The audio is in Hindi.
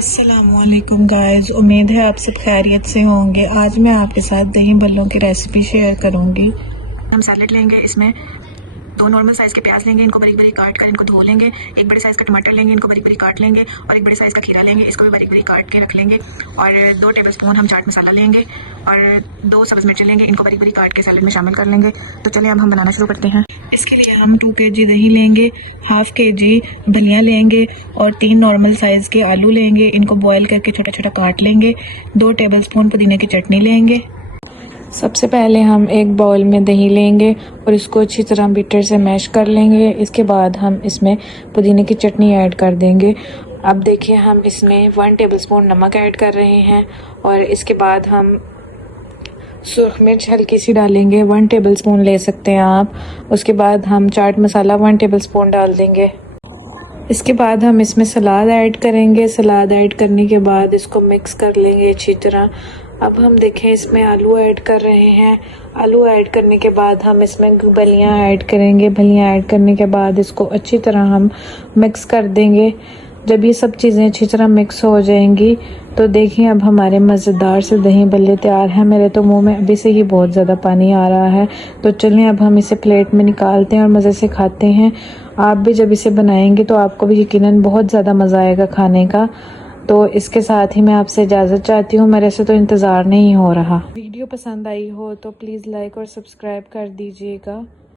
अस्सलामुअलैकुम गाइस, उम्मीद है आप सब खैरियत से होंगे। आज मैं आपके साथ दही बल्लों की रेसिपी शेयर करूंगी। हम सैलेड लेंगे, इसमें दो नॉर्मल साइज़ के प्याज लेंगे, इनको बारीक बारीक काट कर इनको धो लेंगे। एक बड़े साइज़ का टमाटर लेंगे, इनको बारीक बारीक काट लेंगे। और एक बड़े साइज़ का खीरा लेंगे, इसको भी बारीक बारीक काट के रख लेंगे। और 2 टेबलस्पून हम चाट मसाला लेंगे और 2 सब्ज़ मिर्चें लेंगे, इनको बारीक बारीक काट के सैलेड में शामिल कर लेंगे। तो चलिए अब हम बनाना शुरू करते हैं। इसके लिए हम 2 kg दही लेंगे, हाफ़ kg धनिया लेंगे और 3 नॉर्मल साइज़ के आलू लेंगे। इनको बॉयल करके छोटा छोटा काट लेंगे। 2 टेबलस्पून पुदीने की चटनी लेंगे। सबसे पहले हम एक बाउल में दही लेंगे और इसको अच्छी तरह बीटर से मैश कर लेंगे। इसके बाद हम इसमें पुदीने की चटनी ऐड कर देंगे। अब देखिए हम इसमें 1 टेबलस्पून नमक ऐड कर रहे हैं और इसके बाद हम सुरख मिर्च हल्की सी डालेंगे, 1 टेबलस्पून ले सकते हैं आप। उसके बाद हम चाट मसाला 1 टेबलस्पून डाल देंगे। इसके बाद हम इसमें सलाद ऐड करेंगे। सलाद ऐड करने के बाद इसको मिक्स कर लेंगे अच्छी तरह। अब हम देखें इसमें आलू ऐड कर रहे हैं। आलू ऐड करने के बाद हम इसमें बलियां ऐड करेंगे। बलियां ऐड करने के बाद इसको अच्छी तरह हम मिक्स कर देंगे। जब ये सब चीज़ें अच्छी तरह मिक्स हो जाएंगी तो देखिए अब हमारे मज़ेदार से दही बल्ले तैयार हैं। मेरे तो मुंह में अभी से ही बहुत ज़्यादा पानी आ रहा है। तो चलिए अब हम इसे प्लेट में निकालते हैं और मज़े से खाते हैं। आप भी जब इसे बनाएंगे तो आपको भी यकीनन बहुत ज़्यादा मज़ा आएगा खाने का। तो इसके साथ ही मैं आपसे इजाज़त चाहती हूँ, मेरे से तो इंतज़ार नहीं हो रहा। वीडियो पसंद आई हो तो प्लीज़ लाइक और सब्सक्राइब कर दीजिएगा।